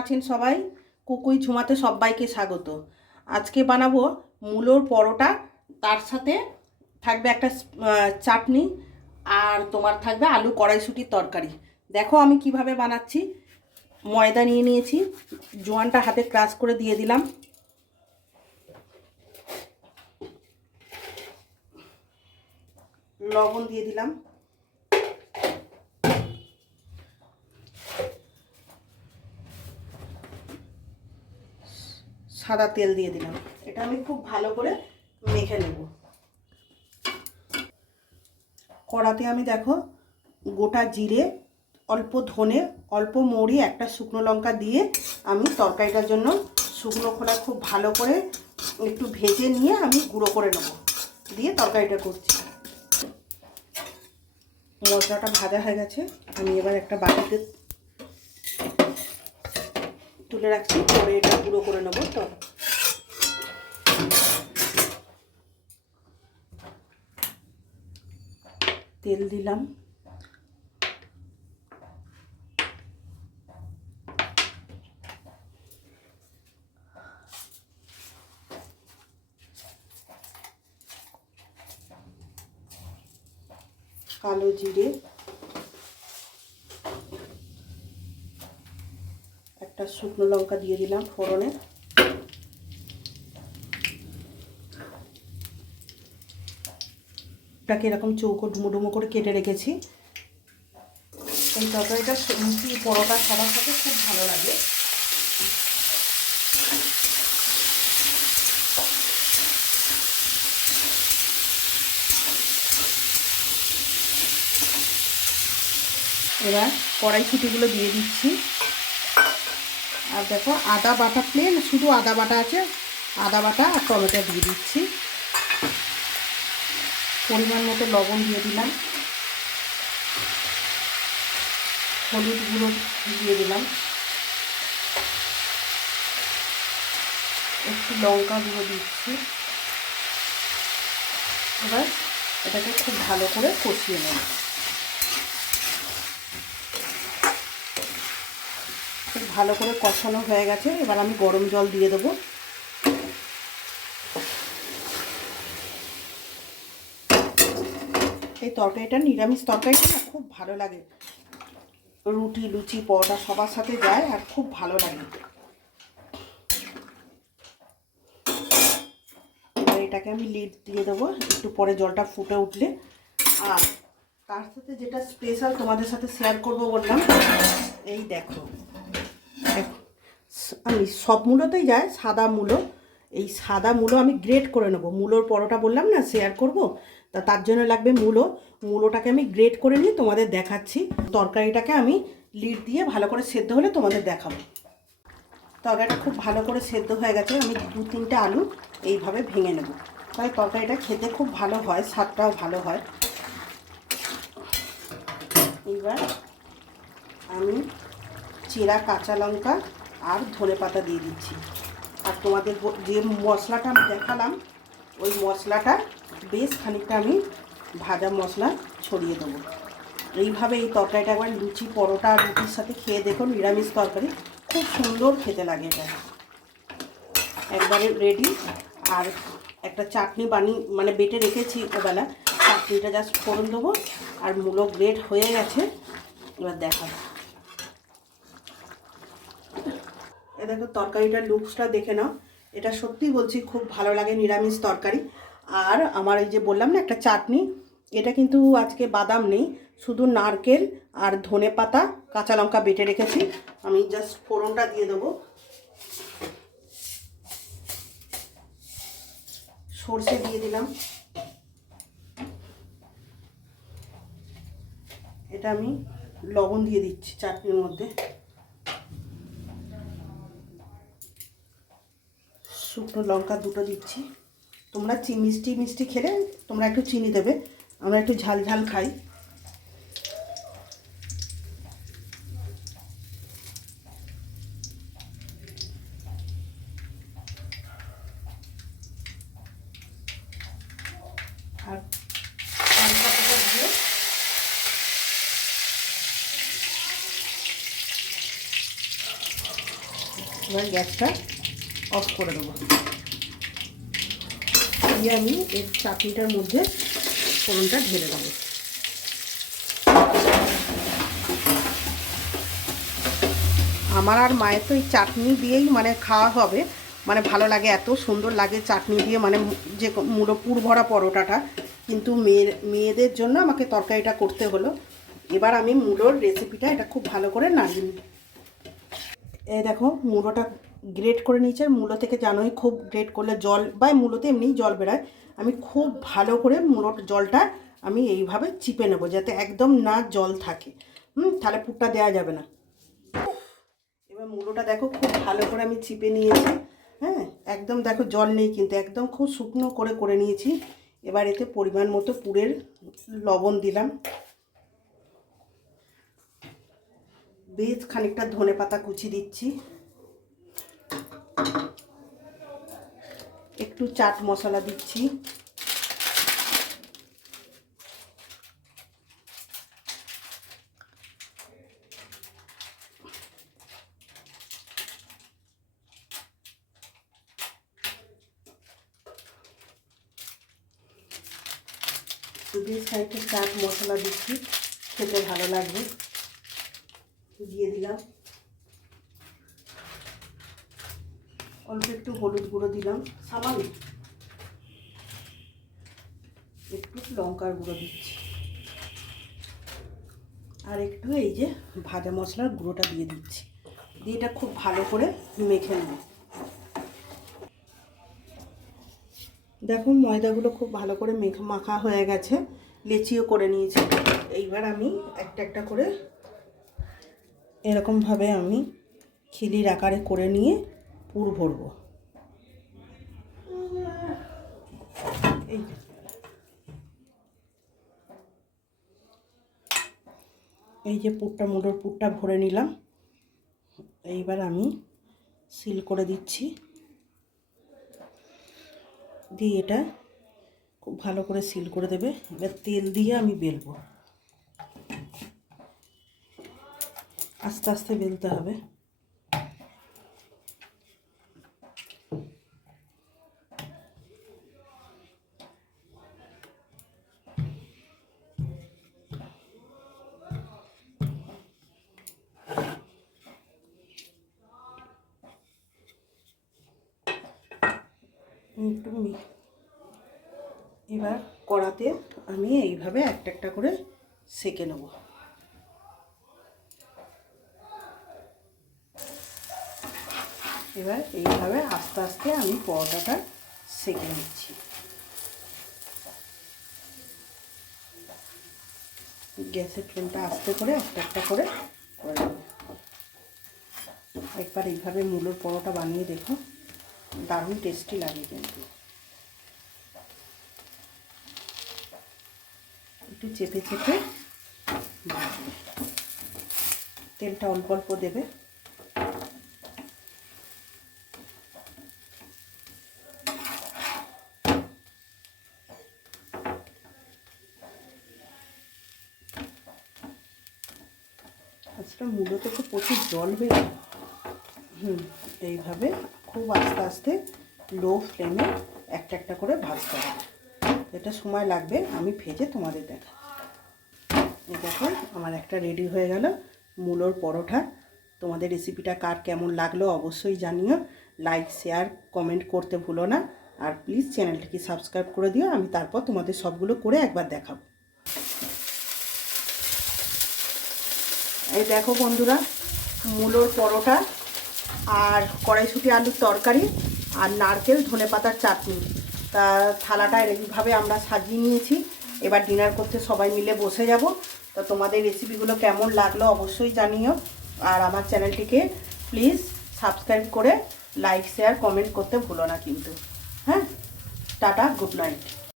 আছেন সবাই? কুকুই ঝুমাতে সবাইকে স্বাগত। আজকে বানাবো মূলোর পরোটা, তার সাথে থাকবে একটা চাটনি, আর তোমার থাকবে আলু কড়াইশুঁটির তরকারি। দেখো আমি কিভাবে বানাচ্ছি। ময়দা নিয়ে নিয়েছি, জোয়ানটা হাতে ক্রাশ করে দিয়ে দিলাম। লবণ দিয়ে দিলাম, সাদা তেল দিয়ে দিলাম। এটা আমি খুব ভালো করে মেখে নেব। কড়াতে আমি দেখো গোটা জিরে, অল্প ধনে, অল্প মৌরি, একটা শুকনো লঙ্কা দিয়ে আমি তরকারিটার জন্য শুকনো খোলা খুব ভালো করে একটু ভেজে নিয়ে আমি গুঁড়ো করে নেব, দিয়ে তরকারিটা করছি। মশলাটা ভাজা হয়ে গেছে, আমি এবার একটা বাটিতে তুলে রাখছি, পরে এটা গুঁড়ো করে নেব। তো তেল দিলাম, কালো জিরে, একটা শুকনো লঙ্কা দিয়ে দিলাম ফোড়নে। এটাকে এরকম চৌকো ডুমো ডুমো করে কেটে রেখেছি। এই তরকারিটা লুচি পরোটা সবার সাথে খুব ভালো লাগে। এবার কড়াইশুঁটিগুলো দিয়ে দিচ্ছি। আর দেখো আদা বাটা, প্লেন শুধু আদা বাটা আছে, আদা বাটা আর টমেটো দিয়ে দিচ্ছি। পরিমাণ মতো লবণ দিয়ে দিলাম, হলুদ গুঁড়ো দিয়ে দিলাম, একটু লঙ্কা গুঁড়ো দিচ্ছি। এবার এটাকে খুব ভালো করে কষিয়ে নেব। খুব ভালো করে কষানো হয়ে গেছে, এবার আমি গরম জল দিয়ে দেবো। এই তরকারিটা নিরামিষ তরকারিটা না খুব ভালো লাগে, রুটি লুচি পরোটা সবার সাথে যায় আর খুব ভালো লাগে। এবার এটাকে আমি লিড দিয়ে দেবো একটু পরে, জলটা ফুটে উঠলে। আর তার সাথে যেটা স্পেশাল তোমাদের সাথে শেয়ার করব বললাম, এই দেখো আমি সব মূলোতেই যায় সাদা মূলো, এই সাদা মূলো আমি গ্রেট করে নেব। মূলোর পরোটা বললাম না শেয়ার করব, তার জন্য লাগবে মূলোটাকে আমি গ্রেট করে নিয়ে তোমাদের দেখাচ্ছি। তরকারিটাকে আমি লিড দিয়ে ভালো করে সেদ্ধ হলে তোমাদের দেখাবো। তরকারিটা খুব ভালো করে সেদ্ধ হয়ে গেছে, আমি 2-3টে আলু এইভাবে ভেঙে নেব, তাই তরকারিটা খেতে খুব ভালো হয়, স্বাদটাও ভালো হয়। এবার আমি চেরা কাঁচা লঙ্কা আর ধনেপাতা দিয়ে দিচ্ছি। আর তোমাদের যে মশলাটা আমি দেখালাম, ওই মশলাটা বেশ খানিকটা আমি ভাজা মশলা ছড়িয়ে দেবো। এইভাবে এই তরকারিটা একবার লুচি পরোটা আর রুটির সাথে খেয়ে দেখো, নিরামিষ তরকারি খুব সুন্দর খেতে লাগে। এটা একবারে রেডি। আর একটা চাটনি মানে বেটে রেখেছি ওবেলা, চাটনিটা জাস্ট ফোড়ন দেবো। আর মূলো গ্রেট হয়ে গেছে, এবার দেখাবো। এ দেখো তরকারিটার লুকসটা দেখে নাও, এটা সত্যি বলছি খুব ভালো লাগে নিরামিষ তরকারি। আর আমার এই যে বললাম না একটা চাটনি, এটা কিন্তু আজকে বাদাম নেই, শুধু নারকেল আর ধনেপাতা কাঁচা লঙ্কা বেটে রেখেছি। আমি জাস্ট ফোড়নটা দিয়ে দেবো, সর্ষে দিয়ে দিলাম। এটা আমি লবণ দিয়ে দিচ্ছি চাটনির মধ্যে, শুকনো লঙ্কা 2টো দিচ্ছি। তোমরা মিষ্টি খেলে তোমরা একটু চিনি দেবে, আমরা একটু ঝাল ঝাল খাই। আর লঙ্কাটা দিয়ে এবার গ্যাসটা অফ করে দেবো। দিয়ে আমি এর চাটনিটার মধ্যে ফোড়নটা ঢেলে দেবো। আমার আর মায়ের তো এই চাটনি দিয়েই মানে খাওয়া হবে, মানে ভালো লাগে, এত সুন্দর লাগে চাটনি দিয়ে, মানে যে মুলো পুর ভরা পরোটাটা। কিন্তু মেয়েদের জন্য আমাকে তরকারিটা করতে হলো। এবার আমি মুলোর রেসিপিটা এটা খুব ভালো করে নাড়িয়ে নিই। এই দেখো মুলোটা গ্রেট করে নিয়েছি। আর মুলো থেকে জানোই খুব গ্রেট করলে জল, বা মুলোতে এমনিই জল বেরোয়। আমি খুব ভালো করে মুলোর জলটা আমি এইভাবে চিপে নেবো, যাতে একদম না জল থাকে। তাহলে পুরটা দেওয়া যাবে না। এবার মুলোটা দেখো খুব ভালো করে আমি চিপে নিয়েছি। হ্যাঁ, একদম দেখো জল নেই, কিন্তু একদম খুব শুকনো করে করে নিয়েছি। এবার এতে পরিমাণ মতো পুরের লবণ দিলাম, বেশ খানিকটা ধনেপাতা কুচি দিচ্ছি, একটু চাট মশলা দিচ্ছি, বেশ খানিকটা চাট মশলা দিচ্ছি, খেতে ভালো লাগবে। দিয়ে দিলাম অল্প একটু হলুদ গুঁড়ো দিলাম, সামান্য একটু লঙ্কার গুঁড়ো দিচ্ছি, আর একটু এই যে ভাজা মশলার গুঁড়োটা দিয়ে দিচ্ছি। দিয়ে এটা খুব ভালো করে মেখে নেব। দেখো ময়দাগুলো খুব ভালো করে মাখা হয়ে গেছে, লেচিও করে নিয়েছি। এইবার আমি একটা একটা করে এরকমভাবে আমি খিলির আকারে করে নিয়ে পুর ভরবো। এই যে পুরটা, মুলোর পুরটা ভরে নিলাম। এইবার আমি সিল করে দিচ্ছি, দিয়ে এটা খুব ভালো করে সিল করে দেবে। এবার তেল দিয়ে আমি বেলবো, আস্তে আস্তে বেলতে হবে। একটু এবার কড়াতে আমি এইভাবে একটা একটা করে সেঁকে নেব। এবার এইভাবে আস্তে আস্তে আমি পরোটাটা সেঁকে নিচ্ছি। গ্যাসের ফ্লেমটা আস্তে করে একটা একটা করে করে নেব। একবার এইভাবে মুলোর পরোটা বানিয়ে দেখো, দারুণ টেস্টি লাগে। কিন্তু একটু চেপে চেপে তেলটা অল্প অল্প দেবে। আজকাল মূলোতে তো প্রচুর জল বেরোয়। এইভাবে খুব আস্তে আস্তে লো ফ্লেমে একটা একটা করে ভাজতে হবে। এটা সময় লাগবে, আমি ভেজে তোমাদের দেখাচ্ছি। এই দেখো আমার একটা রেডি হয়ে গেল মূলোর পরোটা। তোমাদের রেসিপিটা কার কেমন লাগলো অবশ্যই জানিও। লাইক শেয়ার কমেন্ট করতে ভুলো না। আর প্লিজ চ্যানেলটিকে সাবস্ক্রাইব করে দিও। আমি তারপর তোমাদের সবগুলো করে একবার দেখাবো। এই দেখো বন্ধুরা, মূলোর পরোটা আর কড়াইশুঁটি আলুর তরকারি আর নারকেল ধনেপাতার চাটনি। তা থালাটা এইভাবে আমরা সাজিয়ে নিয়েছি। এবার ডিনার করতে সবাই মিলে বসে যাব। তো তোমাদের রেসিপিগুলো কেমন লাগলো অবশ্যই জানিও। আর আমার চ্যানেলটিকে প্লিজ সাবস্ক্রাইব করে লাইক শেয়ার কমেন্ট করতে ভুলো না কিন্তু। হ্যাঁ, টাটা, গুড নাইট।